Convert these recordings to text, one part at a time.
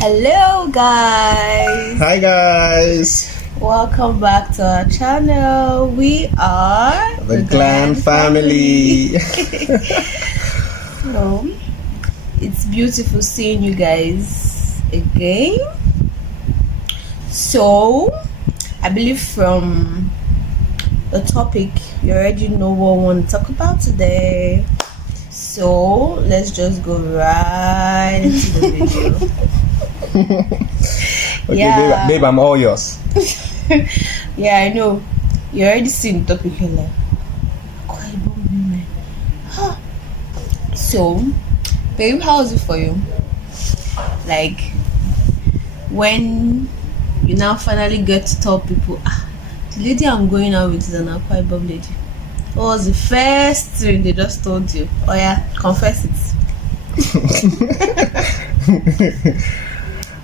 Hello guys, Hi guys, welcome back to our channel. We are the Clan family. So, it's beautiful seeing you guys again. So I believe from the topic you already know what we want to talk about today. So let's just go right into the video. Okay, Yeah. babe, I'm all yours. Yeah, I know. You already seen the topic here, like Akwa-Ibom women. Huh. So, babe, how is it for you? Like when you now finally get to tell people, the lady I'm going out with is an Akwa-Ibom lady. What was the first thing they just told you? Oh yeah, confess it.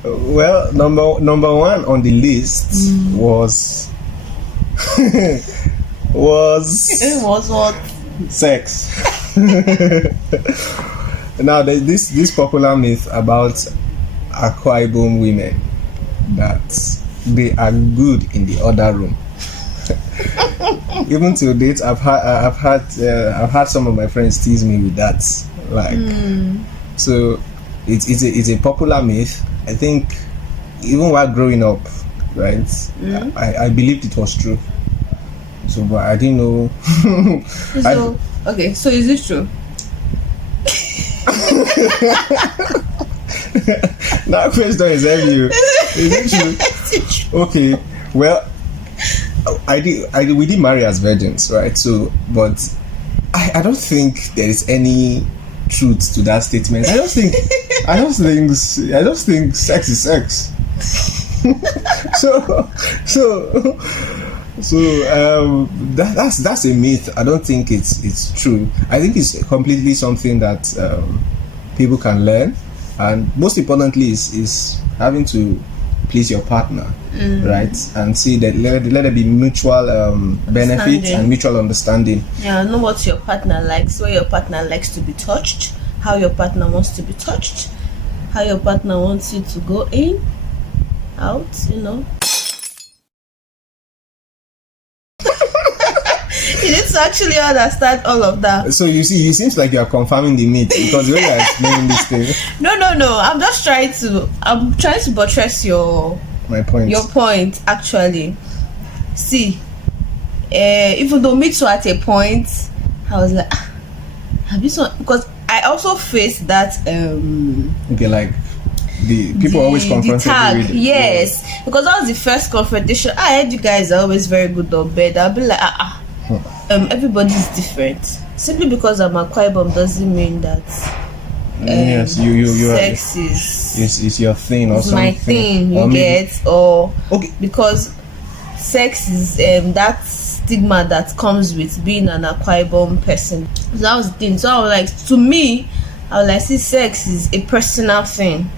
Well, number one on the list was It was what? sex. Now there's this popular myth about Akwa-Ibom women that they are good in the other room. Even till date, I've had some of my friends tease me with that. Like, so it's a popular myth. I think even while growing up, right, I believed it was true. So, but I didn't know. So okay, so is it true? That question is heavy. Is it true? Okay, well, we did marry as virgins, right? So, but I don't think there is any truth to that statement. I just think sex is sex. That's a myth. I don't think it's true. I think it's completely something that people can learn, and most importantly is having to please your partner, right? And see that let there be mutual benefit and mutual understanding. Yeah, know what your partner likes, where your partner likes to be touched, how your partner wants to be touched, how your partner wants you to go in, out, you know. You need to actually understand all of that. So you see, it seems like you are confirming the myth because the way you are explaining this thing. No. I'm just trying to buttress your point. Your point, actually. See, even though me too at a point, I was like, have you saw? Because I also faced that. Okay, like the people always confront the tag, with yes, because that was the first confrontation. I heard you guys are always very good on bed. I'll be like, everybody's different. Simply because I'm Akwa-Ibom doesn't mean that yes, you sex is your thing or something. My thing, you get, or okay, because sex is that stigma that comes with being an Akwa-Ibom person. So that was the thing. So I was like, to me, I was like, see, sex is a personal thing.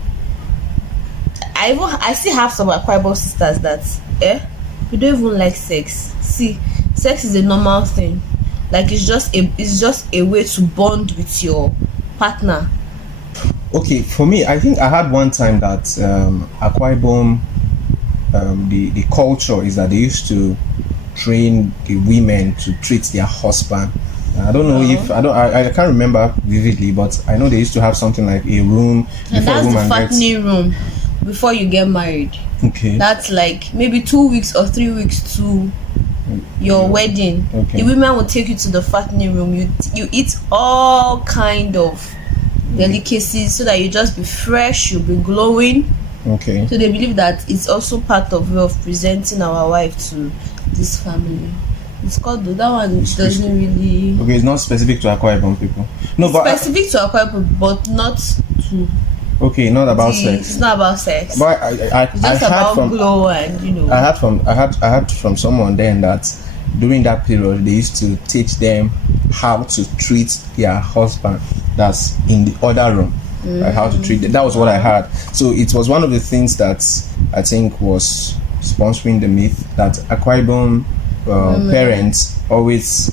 I still have some Akwa-Ibom sisters that we don't even like sex. See, sex is a normal thing. Like it's just a way to bond with your partner. Okay, for me, I think I had one time that Akwa-Ibom, the culture is that they used to train the women to treat their husband. I don't know if I can't remember vividly, but I know they used to have something like a room and before that's a woman the fattening room before you get married. Okay, that's like maybe 2 weeks or 3 weeks to your wedding. Okay. The women will take you to the fattening room. You eat all kind of delicacies so that you just be fresh, you'll be glowing. Okay. So they believe that it's also part of way of presenting our wife to this family. It's called that one, which doesn't really. Okay, it's not specific to Akwa-Ibom people. No, but specific to Akwa-Ibom, but not to. Okay, not about sex. It's not about sex. But it's just about glow and you know. I had from someone then that during that period they used to teach them how to treat their husband that's in the other room. Like how to treat them. That was what I had. So it was one of the things that I think was sponsoring the myth that Akwa-Ibom parents always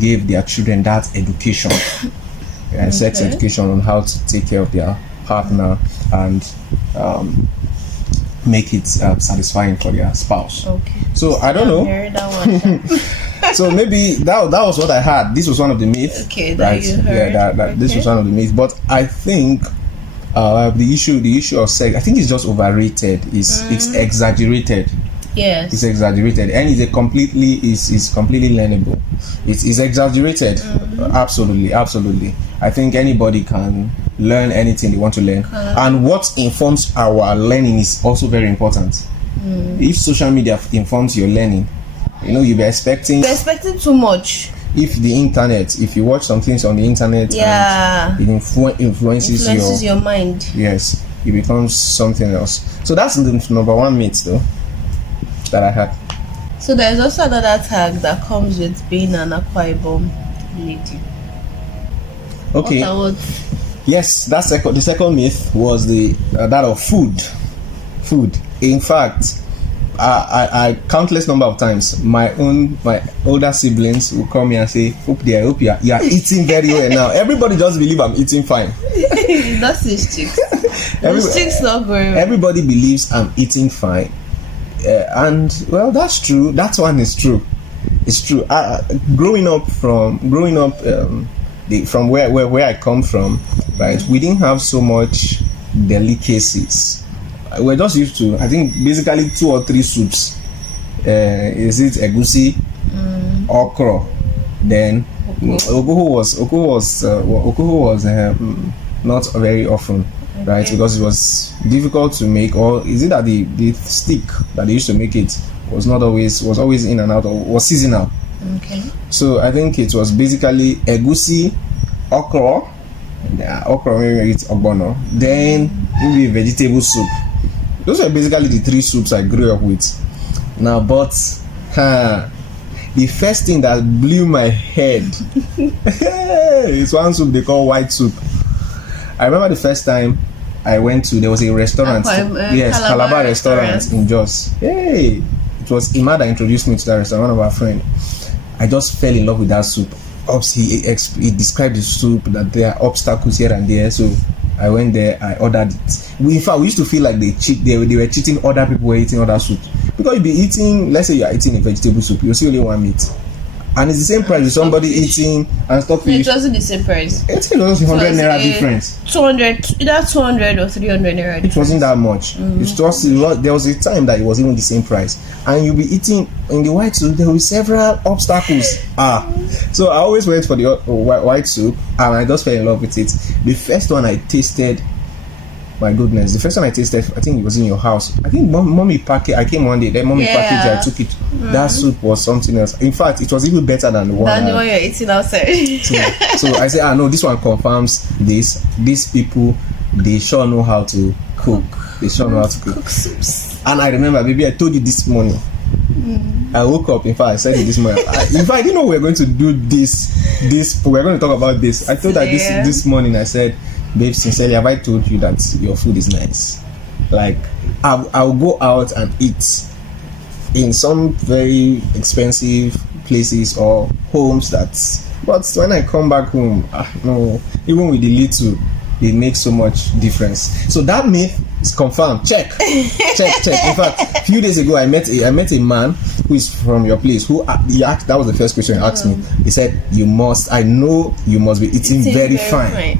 gave their children that education, sex education on how to take care of their partner and make it satisfying for their spouse. Okay. So I don't know. Heard that one. So maybe that was what I had. This was one of the myths. Okay, right? You heard. Yeah, that this was one of the myths. But I think the issue of sex, I think it's just overrated. It's exaggerated. Yes. It's exaggerated, and it's completely learnable. It's exaggerated. Absolutely. I think anybody can learn anything they want to learn, and what informs our learning is also very important. If social media informs your learning, you'll be expecting too much. If you watch some things on the internet, and it influences your mind. Yes, it becomes something else. So that's the number one myth though that I had. So there's also another tag that comes with being an Akwa-Ibom lady. Okay. Yes, the second myth was that of food. In fact, I countless number of times my older siblings will call me and say, "Hope you are eating very well now." Everybody just believe I'm eating fine. That's his chicks. His chicks not going well. Everybody believes I'm eating fine, and well, that's true. That one is true. It's true. Growing up from where I come from, right? We didn't have so much delicacies. We're just used to, I think, basically 2 or 3 soups. Is it egusi, okra, then okuhu was not very often, right? Okay. Because it was difficult to make, or is it that the stick that they used to make it was always in and out, or was seasonal? Okay. So I think it was basically egusi, okra maybe it's ogbono, then maybe a vegetable soup. Those are basically the 3 soups I grew up with. Now, but the first thing that blew my head is one soup they call white soup. I remember the first time I went to, there was a restaurant, Calabar restaurant in Jos. Hey, it was Ima that introduced me to that restaurant, one of our friends. I just fell in love with that soup. He described the soup that there are obstacles here and there, so I went there, I ordered it. In fact, we used to feel like they were cheating other people were eating other soup. Because you'll be eating, let's say you are eating a vegetable soup, you'll see only one meat. And it's the same price with somebody eating and stockfish. It wasn't the same price. It was 100 naira difference. 200, either 200 or 300 naira difference. It wasn't that much. There was a time that it was even the same price. And you'll be eating in the white soup, there will be several obstacles. So I always went for the white soup, and I just fell in love with it. The first one I tasted, my goodness, the first one I tasted, I think it was in your house. I think mommy packaged. I came one day, then mommy packaged. I took it. That soup was something else. In fact, it was even better than the one you're eating outside. so I say, no, this one confirms this. These people, they sure know how to cook. They sure know how to cook soups. And I remember, maybe I told you this morning. I woke up. In fact, I said it this morning. In fact, I didn't know we were going to do this. We're going to talk about this. I told her this morning. I said, babe, sincerely, have I told you that your food is nice? Like, I'll go out and eat in some very expensive places or homes but when I come back home, no, even with the little, it makes so much difference. So that myth is confirmed. Check. In fact, a few days ago, I met a man who is from your place. That was the first question he asked me. He said, I know you must be eating very fine.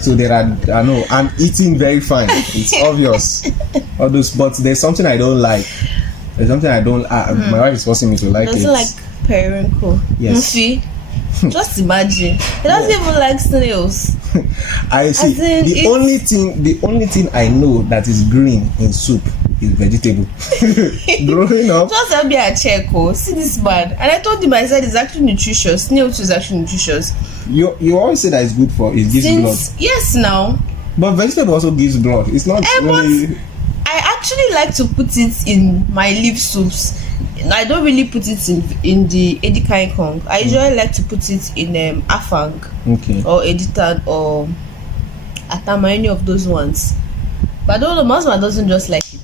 So I'm eating very fine. It's obvious. All those, but there's something I don't like. There's something I don't. My wife is forcing me to like it. Doesn't like periwinkle. Yes. See, just imagine. He doesn't even like snails. I see. The only thing I know that is green in soup is vegetable. Growing up, just help me a check. See this man, and I told him, I said it's actually nutritious. Snail too is actually nutritious. You always say that it's good for it gives blood. Yes, now. But vegetable also gives blood. It's not only. I actually like to put it in my leaf soups. I don't really put it in the Edikain Kong. I usually like to put it in Afang, or Editan, or Atama, any of those ones. But I don't know, my husband doesn't just like it.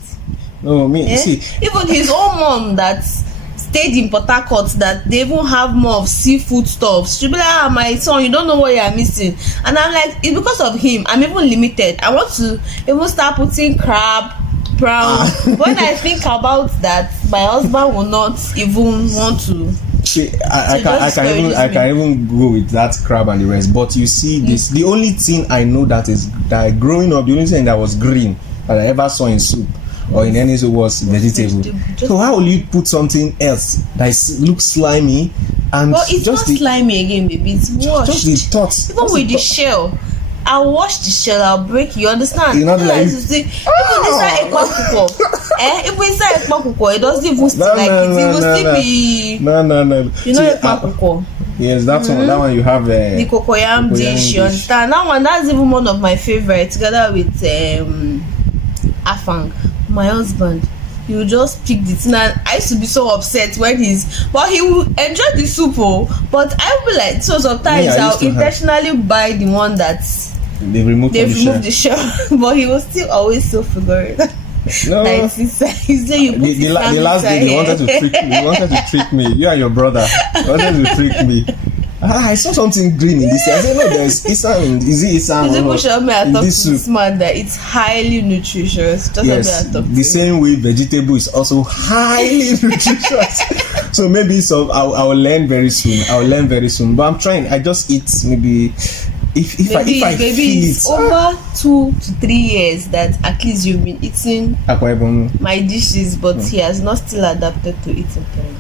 No, me see. Even his own mom that stayed in Port Harcourt that they even have more of seafood stuff. She'll be like, ah, my son, you don't know what you're missing. And I'm like, it's because of him. I'm even limited. I want to even start putting crab, prawn. When I think about that, my husband will not even want to. See, I can even go with that crab and the rest. But you see, this the only thing I know that growing up, the only thing that was green that I ever saw in soup or in any soup was vegetable. So how will you put something else that looks slimy and it's just not slimy again, baby. It's washed. Just the thoughts. Even with the shell. I'll wash the shell, I'll break, you understand? You're not like, even inside ekpa, it doesn't even still like it. It will still be. No. You know ekpa. Yes, that's that one you have. The cocoyam dish, you understand? That one, that's even one of my favorites, together with afang. My husband, he will just pick the thing, and I used to be so upset when but he will enjoy the soup, but I will be like, so sometimes I'll intentionally buy the one that they've removed the shell, but he was still always so figurative. No, he said you put the last day he wanted to trick me. He wanted to trick me. You and your brother wanted to trick me. I saw something green in this. I said, no, there's Isam. Is it Isam? People showed me I talked to this man that it's highly nutritious. Just yes, the same way vegetable is also highly nutritious. So maybe I'll learn very soon. But I'm trying. I just eat maybe. If I feel it's over 2 to 3 years that at least you've been eating Akwa-Ibom my dishes, but he has not still adapted to eating them.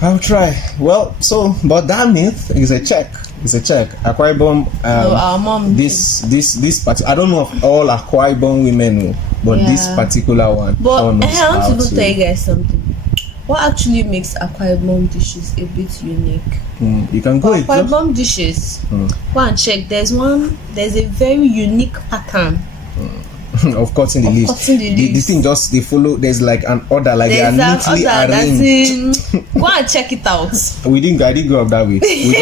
I'll try. Well, but that myth is a check. Akwa-Ibom. No, our mom. This part. I don't know of all Akwa-Ibom women, but this particular one. But I want to tell you guys something. What actually makes Akwa-Ibom dishes a bit unique? You can go. Akwa-Ibom dishes. Go and check. There's a very unique pattern. Of cutting the leaves. The thing they follow. There's like an order, like they are neatly arranged. Go and check it out. I didn't grow up that way. We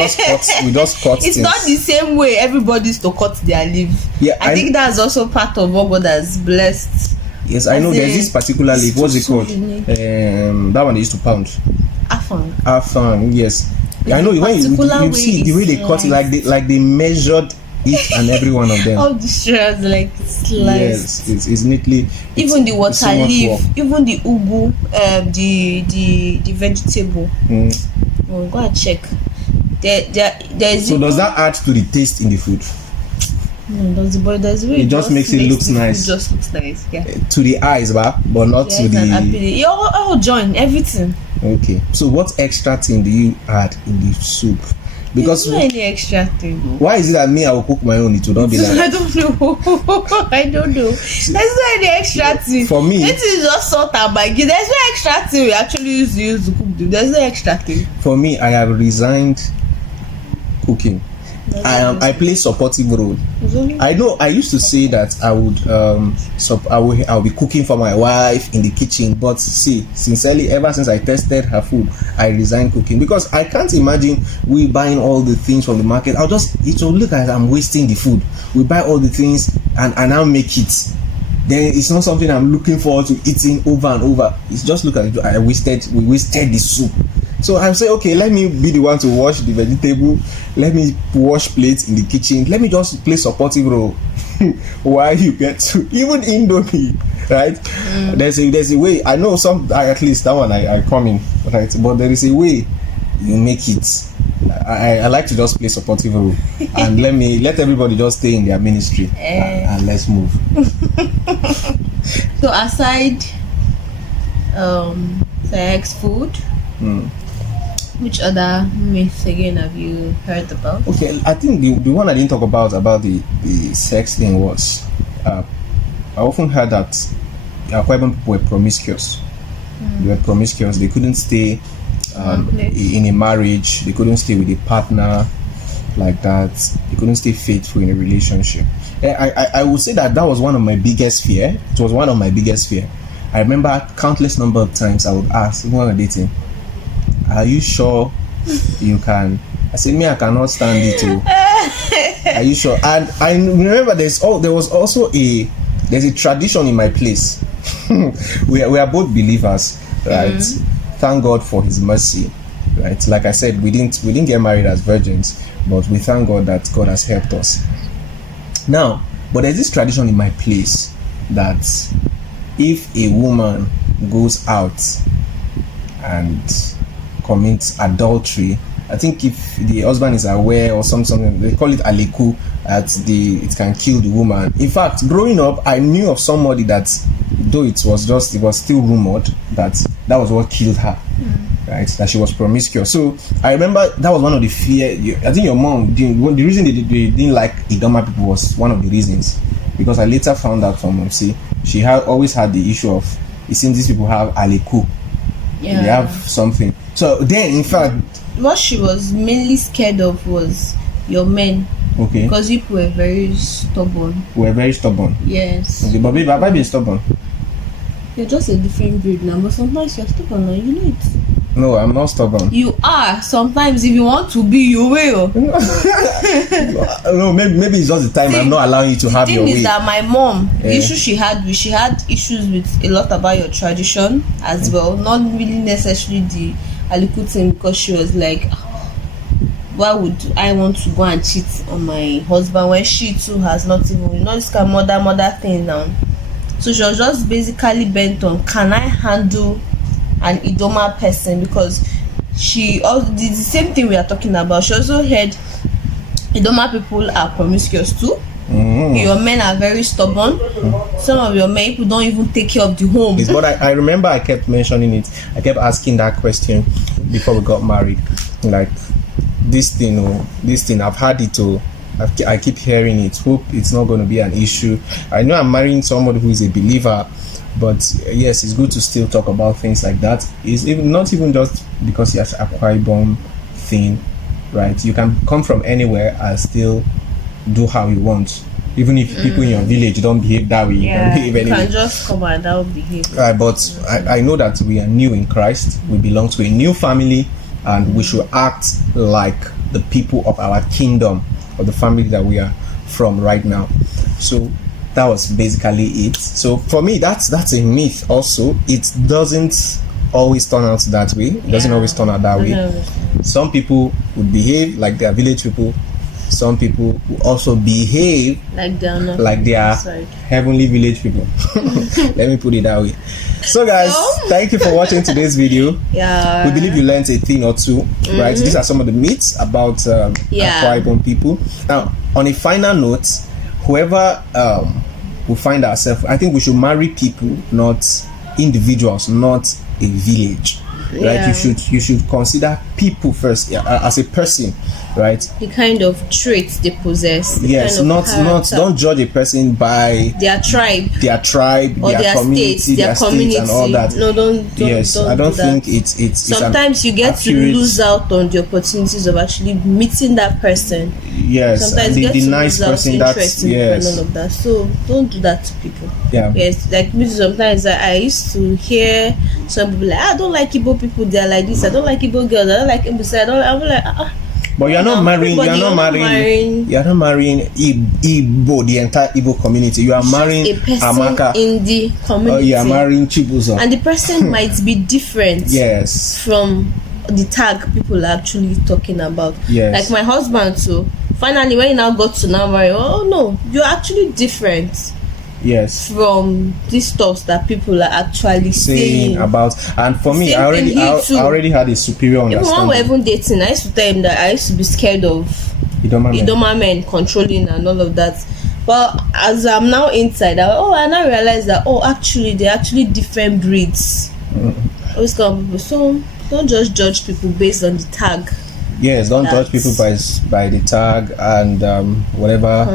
just cut. It's not the same way everybody's to cut their leaf. Yeah, I think that's also part of what God has blessed. Yes, I know. There's this particular leaf. What's it called? That one they used to pound. Afang. Yes. I know when you see the way they cut it, like they measured each and every one of them. All the shreds like sliced. Yes, it's neatly. Even the water leaf, even the ugu, the vegetable. We'll go and check. There's so does that add to the taste in the food? No, there's way it just makes it look nice. It just looks nice, yeah. To the eyes, but not to the. You all join everything. Okay. So what extra thing do you add in the soup? Because there's no any extra thing. Why is it that me I will cook my own? It will not be like. I don't know. There's no any extra thing. For me, it is just salt and maggi. There's no extra thing we actually use to cook. There's no extra thing. For me, I have resigned cooking. I play supportive role. I know I used to say that I will be cooking for my wife in the kitchen, but see, sincerely, ever since I tested her food, I resigned cooking because I can't imagine we buying all the things from the market. It will look like I'm wasting the food. We buy all the things and I'll make it. Then it's not something I'm looking forward to eating over and over. It's just look like we wasted the soup. So I'm saying, okay, let me be the one to wash the vegetable. Let me wash plates in the kitchen. Let me just play supportive role while you get to even Indomie, right? There's a way. I know at least that one I come in, right? But there is a way you make it. I like to just play supportive role and let everybody just stay in their ministry and let's move. So aside sex, food, which other myths again have you heard about? Okay, I think the one I didn't talk about the sex thing was I often heard that Akwa-Ibom people were promiscuous. They were promiscuous. They couldn't stay in a marriage. They couldn't stay with a partner like that. They couldn't stay faithful in a relationship. I would say that was one of my biggest fear. It was one of my biggest fear. I remember countless number of times I would ask, even when I'm dating, are you sure you can? I said, me, I cannot stand it too. Are you sure? And I remember there's a tradition in my place. we are both believers, right? thank God for His mercy, right? Like I said, we didn't get married as virgins, but we thank God that God has helped us. Now, but there's this tradition in my place that if a woman goes out and commits adultery, I think if the husband is aware or something, they call it aleku, it can kill the woman. In fact, growing up, I knew of somebody that, though it was still rumored that was what killed her, right? That she was promiscuous. So I remember that was one of the fear. I think your mom didn't. The reason they didn't like Idoma people was one of the reasons, because I later found out from mom. See, she always had the issue of, it seems these people have aleku. Yeah. They have something. So then, in fact, what she was mainly scared of was your men. Okay. Because people were very stubborn. Yes. Okay, but baby, have I been stubborn? You're just a different breed now, but sometimes you're stubborn now, you know it. No, I'm not stubborn. You are. Sometimes if you want to be, you will. No, maybe it's just the time. See, I'm not allowing you to have your way. The thing is that my mom, the issue she had issues with a lot about your tradition as well. Not really necessarily the Aliku thing, because she was like, why would I want to go and cheat on my husband when she too has not even, this kind of mother thing now. So she was just basically bent on, can I handle an Idoma person? Because she also did the same thing we are talking about. She also heard Idoma people are promiscuous too. Your men are very stubborn. Some of your men people don't even take care of the home. But I remember I kept mentioning it. I kept asking that question before we got married. Like, this thing, I've had it too. I keep hearing it. Hope it's not going to be an issue. I know I'm marrying somebody who is a believer, but yes, it's good to still talk about things like that. It's even not even just because he has Akwa-Ibom thing, right? You can come from anywhere and still do how you want. Even if people in your village don't behave that way, you can behave anyway. You can just come and that will behave. Right, but I know that we are new in Christ. We belong to a new family, and we should act like the people of our kingdom, or the family that we are from right now. So that was basically it. So for me, that's a myth also. It doesn't always turn out that way. It doesn't always turn out that way. Some people would behave like they are village people. Some people will also behave like they are heavenly village people. Let me put it that way. So guys, thank you for watching today's video. We believe you learned a thing or two, right? These are some of the myths about Akwa-Ibom people. Now, on a final note, whoever will find ourselves, I think we should marry people, not individuals, not a village. Right? You should consider people first as a person, right? The kind of traits they possess. Yes, not don't judge a person by their tribe, or their community, their community, and all that. No, don't. Yes, don't I don't do think it's sometimes you get to lose out on the opportunities of actually meeting that person. Yes, sometimes you get the to nice lose person out interest in all of that. So don't do that to people. Yes, like me sometimes I used to hear some people like, I don't like Igbo people, they're like this, I don't like Igbo girls, I don't like Igbo, I'm like but you're not marrying Igbo, the entire Igbo community. You are marrying a person Amaka in the community. You are marrying Chibuzo, and the person might be different. Yes, from the tag people are actually talking about. Yes, like my husband too. Finally, when he now got to now marry, oh no, you're actually different. Yes, from these stuff that people are actually saying about. And for me, I already had a superior understanding. Even when we're even dating, I used to tell him that I used to be scared of Idoma men controlling and all of that. But as I'm now inside, I now realize that actually they're actually different breeds. Always come people. So don't just judge people based on the tag. Yes, don't judge people by the tag and whatever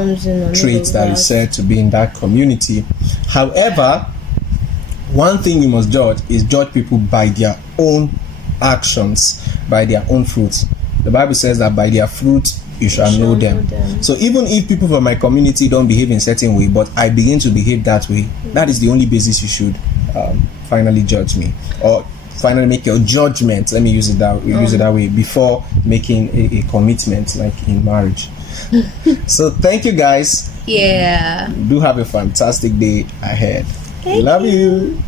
traits that is said to be in that community. However, one thing you must judge people by their own actions, by their own fruits. The Bible says that by their fruit you shall know them. So even if people from my community don't behave in a certain way, but I begin to behave that way, that is the only basis you should finally judge me, or finally make your judgment. Let me use it that way before making a commitment, like in marriage. So thank you guys. Do have a fantastic day ahead. Thank Love you.